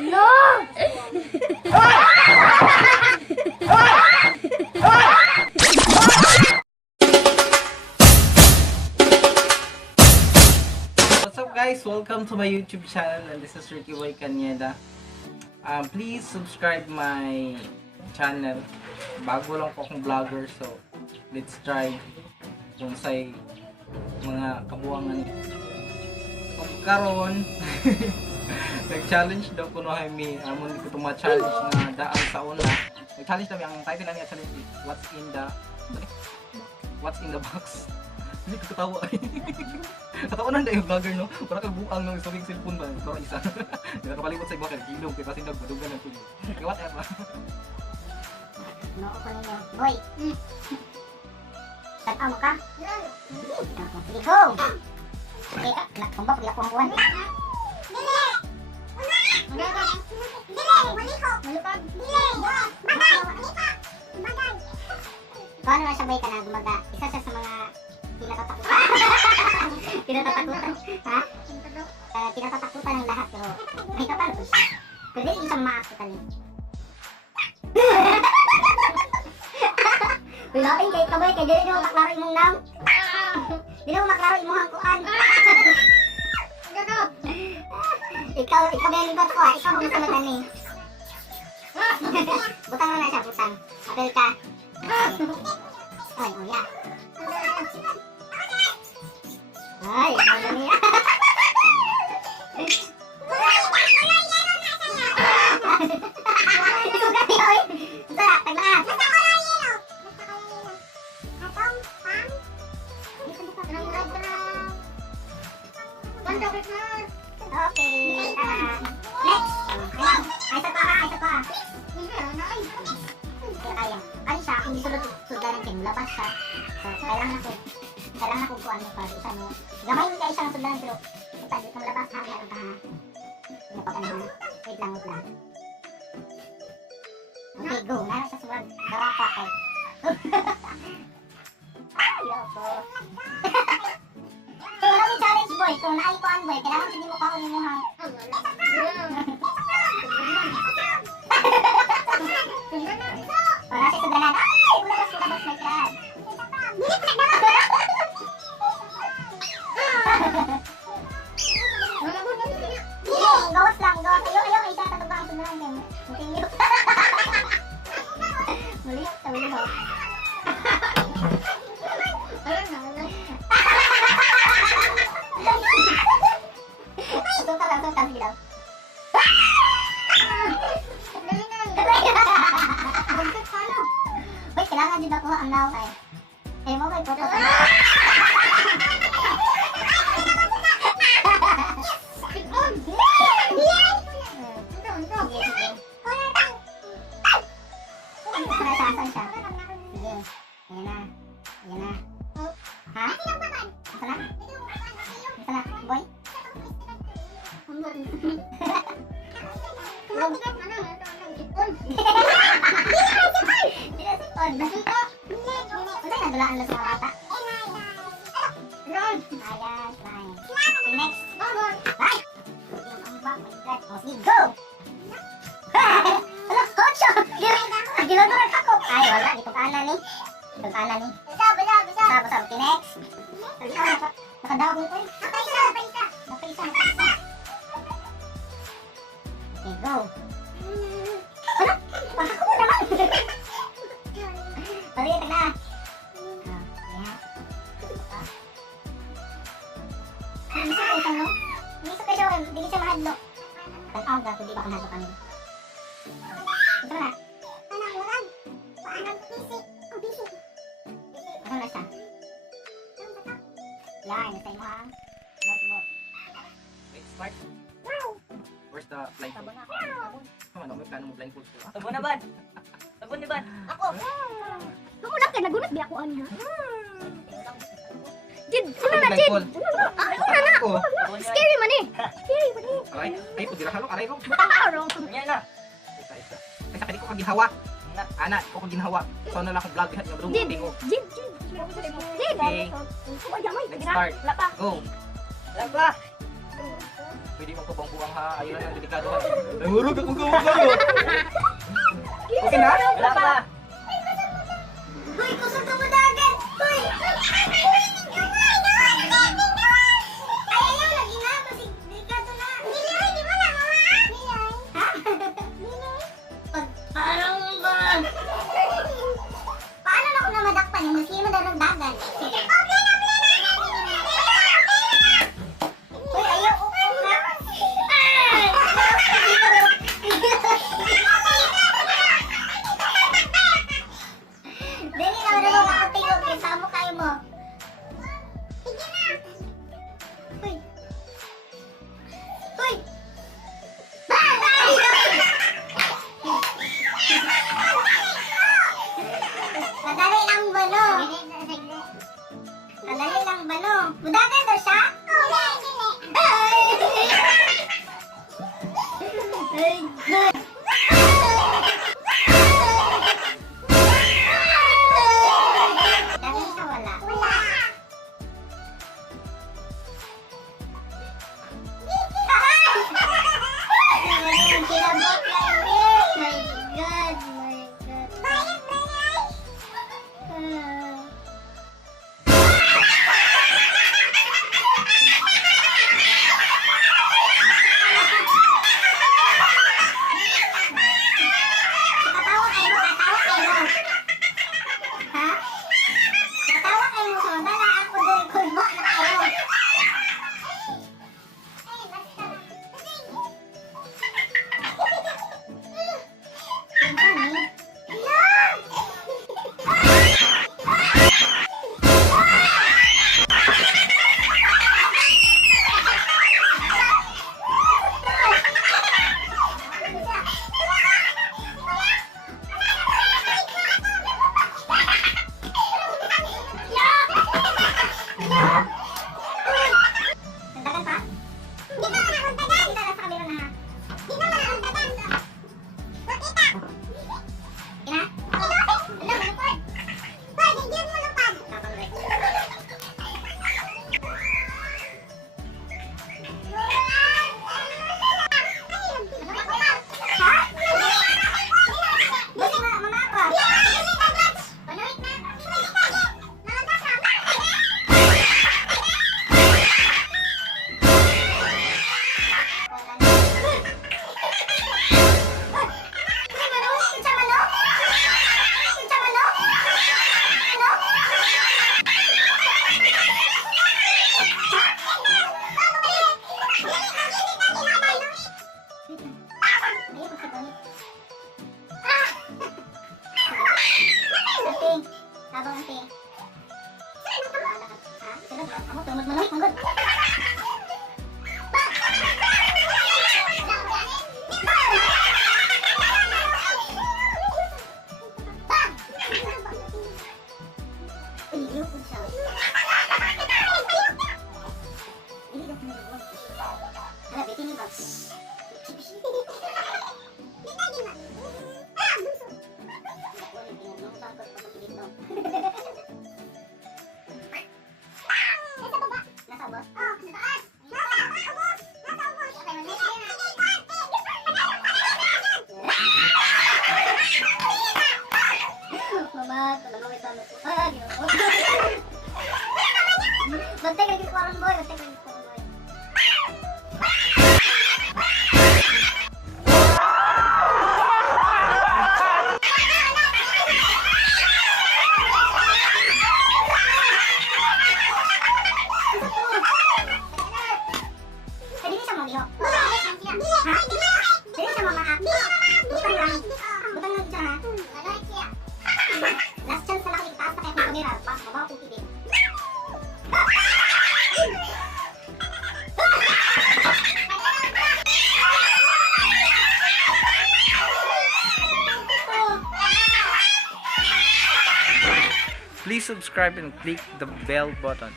No! What's up guys? Welcome to my YouTube channel and this is Ricky Boy Caneda. Please subscribe my channel. Bago lang po akong vlogger, so let's try kung say mga kabuangan. Kung karon nag-challenge daw ko no Jaime. Amon di ko tuma-challenge nga daan sa una. Nag-challenge kami ang title na niya challenge is What's in the box. Hindi ko katawa. Kataunan na yung vlogger no. Para kang buang no isang cellphone ba. Ito isa. Hindi na kalimot sa iba kay kilong kay kasi nagbadugan ng tuloy. Kaya whatever. No, ako ninyo. Boy! Tag-aw mo ka? Sige, go! Okay ka? Kumbak, hindi ako ang buwan. Dili! Dili! Maliko! Malupag! Dili! Bagay! Maliko! Bagay! Kung ano na siya, boy, ka na gumaga? Isa siya sa mga kinatatakutan. Kinatatakutan? Ha? Kinatatakutan ng lahat, pero may kapal ko siya. Pero hindi siya maakutan eh. Uy, lapin kay kaboy, kay dili mo maklaro imong naw. Dili mo maklaro imong hangkuan. Ikaw ba yung ligot ko ah? Ikaw mo masalutan ni. Butang mo na siya, butang. Apel ka. Ay, oh yeah. Ay, ano niya? Isugat niya, oy. Tara, taglaan. Okay, next. Ay, isa pa. Kaya, ano siya, hindi sulod-sudaran kayo, labas siya. So, kailangan ako kuhaan mo para isa mo. Gamay mo kayo siya ng sudaran, pero pag itong labas, meron ka ha. Hindi pa kanina. Wait lang. Okay, go. Meron siya suwag. Darapa kay. Ayoko. Kaya lang yung challenge, boy. Kung naikuan, boy, kailangan hindi mo kakunin mo hang. Wala siya sudaran. Ay! Ulabas, my God. Gawas lang. Ayaw, isa tataba ang sudaran din. Mutilyo. Muliyok, tawilihok. Sultan, sige daw. Uy, kailangan din ako ang now ay. Eh mo kay photo. Sige. Ayan na. Ha? Sana, boy. Nadulaan lang sa mga bata. Ayan, fine. Next. Ay! Sige, go! Ano, coach? Giladuran ako. Ay, wala. Itong kanan ni. Basa. Okay, next. Nakadawag ko eh. Napaisa. Okay, go. Ano? Baka ko naman. Paliit na. Bisa kayo siya, hindi siya mahadlok. Tag-out ka, hindi ba kanadlok kami? Ito na. Ano na siya? Yan, nasa imo ha. Notebook. Let's start. Where's the blindfold? Come on, may plano mo blindfold ko. Sabon na ban? Sabon ni ban? Ako! Nagunak ka, nagunat di ako niya. Jid, una na Jid! Una na! Ako. Scary man eh! Ay, pagdira halok, aray rong. Butang araw! Yan na. Isa. Kaysa kadi ko kaginhawa. Ana, ko kaginhawa. So na lang akong vlog hat nga bro Jid! tingo. Jid! Okay. Let's start. Go. Lapa. Pwede mo kabang-buang ha. Ayun lang ang delikado ha. Nangurog akong gawin kayo. Okay na? Wala pa. Hoy, kusog ka mo dagat! Hoy! Ay, ayaw, lagi na. Kasi delikado na. Nilay, di mo na, mama. Nilay. Ha? Nilay? Parang ba? Paano na ako na madakpan yung maski mo daw ng dagat? Sige. Hoy, ayaw, upo na. Ay! Dali na, wala mo makatigog. Kasama kayo mo. Sige na. Hoy. Hoy. Madali lang ba, no? Madali lang ba, no? Mudagan daw siya? Ay, good. Dali siya, wala. Kinabot lang din. My God, my God. Bayad, bayad. Katawa kayo, katawa kayo. Ha? Katawa kayo, samantala ako dahil kulba na kayo. Nagdagan pa? Hindi na nagdagan! Hindi na sa kamera na. Hindi na nagdagan! Makita! Ina? Hello, malupad! Hoy, hindi mo malupad! Ha? Buti na, mama ako! Panulit na! Abang ate. Kamu tumod mo lang, manggod. Nasa baba? Oh, sa taas! Nasa ubos! Nasa ubos! Mama, talaga may talo ko. Ah, ginoo. Bantay ka yung parang boy. Bantay ka yung parang boy. Pwede niya siya mag-iyo. Ha? Pwede siya mamaak. Butang lang. Butang lang siya, ha? Last chance na lang itaas na kaya kung kamera. Mabaw kong tibig. Please subscribe and click the bell button.